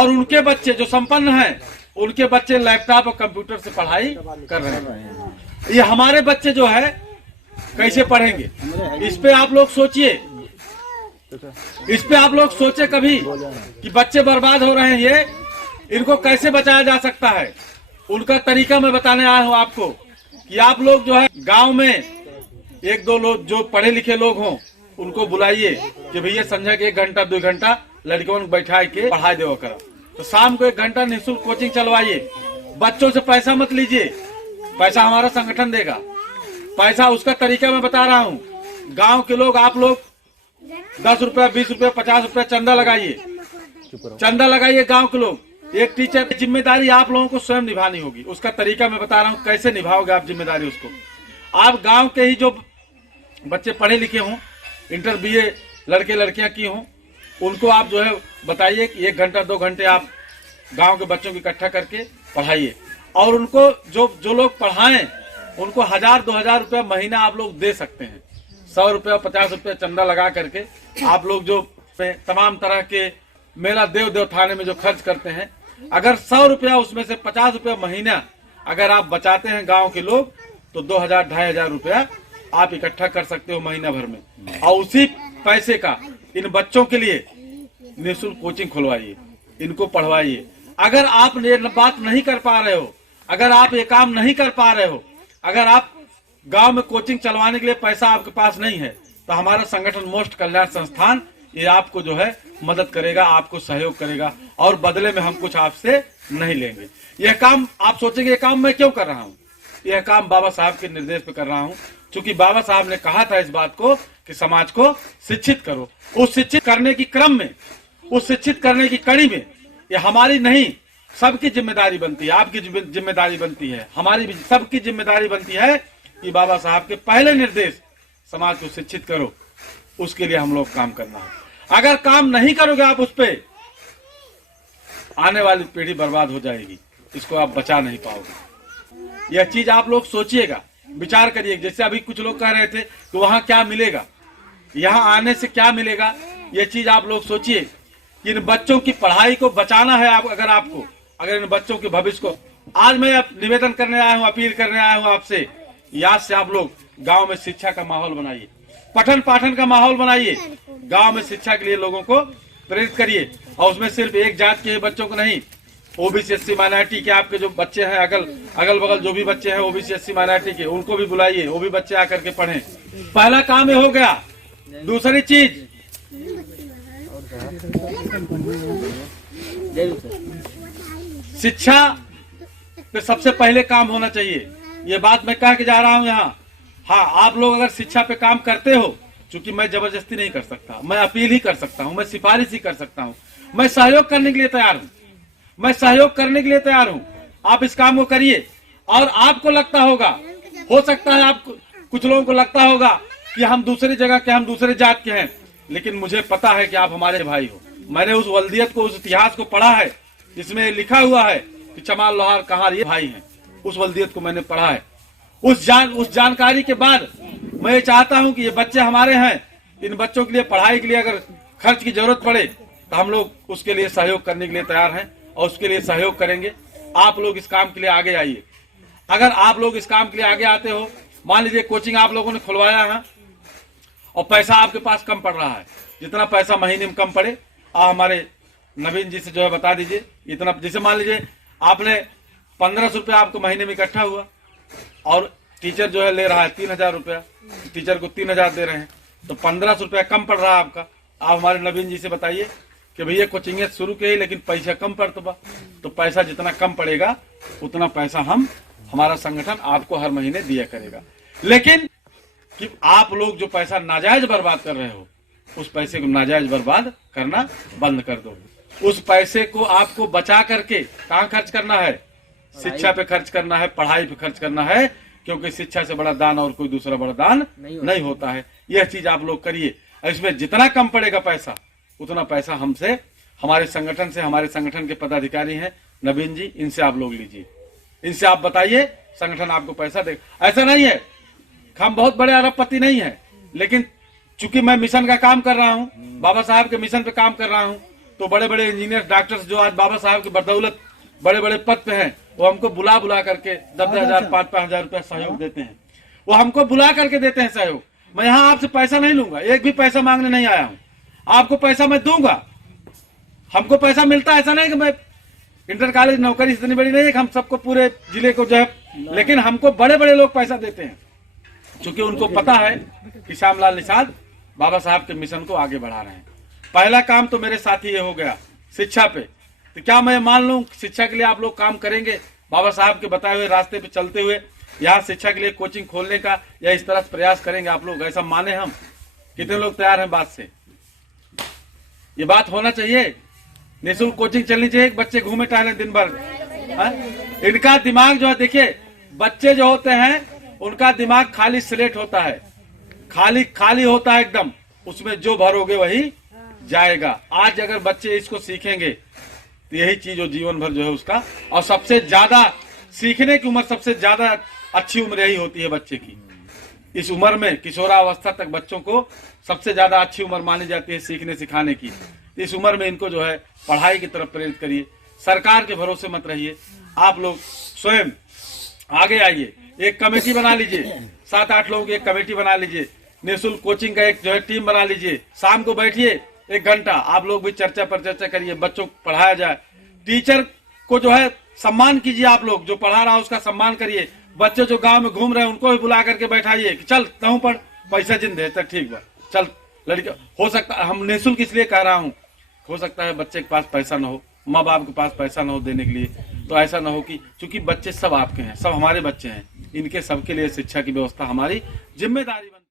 और उनके बच्चे जो संपन्न हैं, उनके बच्चे लैपटॉप और कंप्यूटर से पढ़ाई कर रहे हैं। ये हमारे बच्चे जो है कैसे पढ़ेंगे? इस पे आप लोग सोचिए, इस पे आप लोग सोचे कभी कि बच्चे बर्बाद हो रहे हैं, ये इनको कैसे बचाया जा सकता है। उनका तरीका मैं बताने आया हूँ आपको कि आप लोग जो है गांव में एक दो लोग जो पढ़े लिखे लोग हों उनको बुलाइए कि भैया संध्या के 1 घंटा 2 घंटा लड़कियों को बैठा के पढ़ाई देवा करो। तो शाम को 1 घंटा निःशुल्क कोचिंग चलवाइए। बच्चों से पैसा मत लीजिए, पैसा हमारा संगठन देगा। पैसा उसका तरीका मैं बता रहा हूँ। गांव के लोग, आप लोग 10 रुपया 20 रुपया 50 रुपया चंदा लगाइए, चंदा लगाइए गांव के लोग। एक टीचर की जिम्मेदारी आप लोगों को स्वयं निभानी होगी। उसका तरीका मैं बता रहा हूँ, कैसे निभाओगे आप जिम्मेदारी उसको। आप गांव के ही जो बच्चे पढ़े लिखे हों, इंटर BA लड़के लड़कियां की हों, उनको आप जो है बताइए कि 1 घंटा 2 घंटे आप गांव के बच्चों को इकट्ठा करके पढ़ाइए। और उनको जो लोग पढ़ाएं उनको 1000-2000 रुपया महीना आप लोग दे सकते हैं। 100 रुपया 50 रुपया चंदा लगा करके आप लोग जो तमाम तरह के मेला देव थाने में जो खर्च करते हैं, अगर 100 रुपया उसमें से 50 रुपया महीना अगर आप बचाते हैं गांव के लोग, तो 2000-2500 रुपया आप इकट्ठा कर सकते हो महीना भर में। और उसी पैसे का इन बच्चों के लिए निःशुल्क कोचिंग खुलवाइए, इनको पढ़वाइए। अगर आप ये बात नहीं कर पा रहे हो, अगर आप ये काम नहीं कर पा रहे हो, अगर आप गांव में कोचिंग चलवाने के लिए पैसा आपके पास नहीं है, तो हमारा संगठन मोस्ट कल्याण संस्थान ये आपको जो है मदद करेगा, आपको सहयोग करेगा, और बदले में हम कुछ आपसे नहीं लेंगे। यह काम आप सोचेंगे, यह काम मैं क्यों कर रहा हूँ? यह काम बाबा साहब के निर्देश पे कर रहा हूँ, क्योंकि बाबा साहब ने कहा था इस बात को कि समाज को शिक्षित करो। उस शिक्षित करने की क्रम में, उस शिक्षित करने की कड़ी में ये हमारी नहीं, सबकी जिम्मेदारी बनती है, आपकी जिम्मेदारी बनती है, हमारी भी सबकी जिम्मेदारी बनती है कि बाबा साहब के पहले निर्देश समाज को शिक्षित करो, उसके लिए हम लोग काम करना है। अगर काम नहीं करोगे आप उस पे, आने वाली पीढ़ी बर्बाद हो जाएगी, इसको आप बचा नहीं पाओगे। यह चीज आप लोग सोचिएगा, विचार करिए। जैसे अभी कुछ लोग कह रहे थे कि वहां क्या मिलेगा, यहाँ आने से क्या मिलेगा, यह चीज आप लोग सोचिए। इन बच्चों की पढ़ाई को बचाना है। अगर इन बच्चों के भविष्य को, आज मैं निवेदन करने आया हूँ, अपील करने आया हूँ आपसे, याद से आप लोग गांव में शिक्षा का माहौल बनाइए, पठन पाठन का माहौल बनाइए, गांव में शिक्षा के लिए लोगों को प्रेरित करिए। और उसमें सिर्फ एक जात के बच्चों को नहीं, OBC SC माइनॉरिटी के आपके जो बच्चे हैं, अगल बगल जो भी बच्चे हैं OBC SC माइनॉरिटी के, उनको भी बुलाइए, वो भी बच्चे आकर के पढ़ें। पहला काम ये हो गया। दूसरी चीज, शिक्षा पे सबसे पहले काम होना चाहिए। ये बात मैं कह के जा रहा हूँ यहाँ। हाँ, आप लोग अगर शिक्षा पे काम करते हो, चूंकि मैं जबरदस्ती नहीं कर सकता, मैं अपील ही कर सकता हूँ, मैं सिफारिश ही कर सकता हूँ, मैं सहयोग करने के लिए तैयार हूँ, मैं सहयोग करने के लिए तैयार हूँ। आप इस काम को करिए। और आपको लगता होगा, हो सकता है आप कुछ लोगों को लगता होगा कि हम दूसरी जगह के, हम दूसरे जात के हैं, लेकिन मुझे पता है कि आप हमारे भाई हो। मैंने उस वल्दियत को, उस इतिहास को पढ़ा है जिसमें लिखा हुआ है कि चमार लोहार कहार ये भाई हैं। उस वल्दियत को मैंने पढ़ा है। उस जानकारी के बाद मैं ये चाहता हूं कि ये बच्चे हमारे हैं, इन बच्चों के लिए पढ़ाई के लिए अगर खर्च की जरूरत पड़े तो हम लोग उसके लिए सहयोग करने के लिए तैयार हैं और उसके लिए सहयोग करेंगे। आप लोग इस काम के लिए आगे आइए। अगर आप लोग इस काम के लिए आगे आते हो, मान लीजिए कोचिंग आप लोगों ने खुलवाया है और पैसा आपके पास कम पड़ रहा है, जितना पैसा महीने में कम पड़े, आप हमारे नवीन जी से जो है बता दीजिए इतना। जैसे मान लीजिए आपने 1500 रुपया आपको महीने में इकट्ठा हुआ और टीचर जो है ले रहा है 3000 रुपया, टीचर को 3000 दे रहे हैं, तो 1500 रुपया कम पड़ रहा है आपका। आप हमारे नवीन जी से बताइए कि भैया कोचिंग शुरू की लेकिन पैसा कम पड़ता बा, तो पैसा जितना कम पड़ेगा उतना पैसा हमारा संगठन आपको हर महीने दिया करेगा। लेकिन कि आप लोग जो पैसा नाजायज बर्बाद कर रहे हो, उस पैसे को नाजायज बर्बाद करना बंद कर दो। उस पैसे को आपको बचा करके कहाँ खर्च करना है? शिक्षा पे खर्च करना है, पढ़ाई पे खर्च करना है, क्योंकि शिक्षा से बड़ा दान और कोई दूसरा बड़ा दान नहीं होता है। यह चीज आप लोग करिए। इसमें जितना कम पड़ेगा पैसा, उतना पैसा हमसे, हमारे संगठन से, हमारे संगठन के पदाधिकारी हैं नवीन जी, इनसे आप लोग लीजिए, इनसे आप बताइए, संगठन आपको पैसा देगा। ऐसा नहीं है हम बहुत बड़े अरबपति नहीं है, लेकिन चूंकि मैं मिशन का काम कर रहा हूँ, बाबा साहब के मिशन पे काम कर रहा हूँ, तो बड़े बड़े इंजीनियर डॉक्टर्स जो आज बाबा साहब की बदौलत बड़े बड़े पद पे हैं, वो हमको बुला बुला करके 10,000 5,000 रुपया सहयोग देते हैं। वो हमको बुला करके देते हैं सहयोग। मैं यहाँ आपसे पैसा नहीं लूंगा, एक भी पैसा मांगने नहीं आया हूँ। आपको पैसा मैं दूंगा, हमको पैसा मिलता है, ऐसा नहीं कि मैं इंटर कॉलेज नौकरी इतनी बड़ी नहीं है कि हम सबको पूरे जिले को जो है, लेकिन हमको बड़े बड़े लोग पैसा देते हैं, क्योंकि उनको पता है कि श्यामलाल निषाद बाबा साहब के मिशन को आगे बढ़ा रहे हैं। पहला काम तो मेरे साथ ही ये हो गया शिक्षा पे। तो क्या मैं मान लूं शिक्षा के लिए आप लोग काम करेंगे, बाबा साहब के बताए हुए रास्ते पे चलते हुए यहाँ शिक्षा के लिए कोचिंग खोलने का या इस तरह प्रयास करेंगे आप लोग, ऐसा माने हम? कितने लोग तैयार हैं बात से? ये बात होना चाहिए। निःशुल्क कोचिंग चलनी चाहिए, बच्चे घूमे टहले दिन भर। इनका दिमाग जो है, देखिए बच्चे जो होते हैं उनका दिमाग खाली स्लेट होता है, खाली खाली होता है एकदम, उसमें जो भरोगे वही जाएगा। आज अगर बच्चे इसको सीखेंगे तो यही चीज जो जीवन भर जो है उसका, और सबसे ज्यादा सीखने की उम्र सबसे ज्यादा अच्छी उम्र यही होती है बच्चे की। इस उम्र में किशोरावस्था तक बच्चों को सबसे ज्यादा अच्छी उम्र मानी जाती है सीखने सिखाने की। इस उम्र में इनको जो है पढ़ाई की तरफ प्रेरित करिए, सरकार के भरोसे मत रहिए। आप लोग स्वयं आगे आइए, एक कमेटी बना लीजिए, 7-8 लोगों की एक कमेटी बना लीजिए, निःशुल्क कोचिंग का एक जो है टीम बना लीजिए। शाम को बैठिए 1 घंटा, आप लोग भी चर्चा पर चर्चा करिए, बच्चों को पढ़ाया जाए। टीचर को जो है सम्मान कीजिए, आप लोग जो पढ़ा रहा है उसका सम्मान करिए। बच्चे जो गांव में घूम रहे हैं उनको भी बुला करके बैठाइए कि चल तहु पढ़, पैसा जिन दे तक ठीक बा, चल लड़का। हो सकता है हम निःशुल्क इसलिए कह रहा हूँ, हो सकता है बच्चे के पास पैसा न हो, माँ बाप के पास पैसा न हो देने के लिए, तो ऐसा न हो कि, क्योंकि बच्चे सब आपके हैं, सब हमारे बच्चे हैं, इनके सबके लिए शिक्षा की व्यवस्था हमारी जिम्मेदारी बनती है।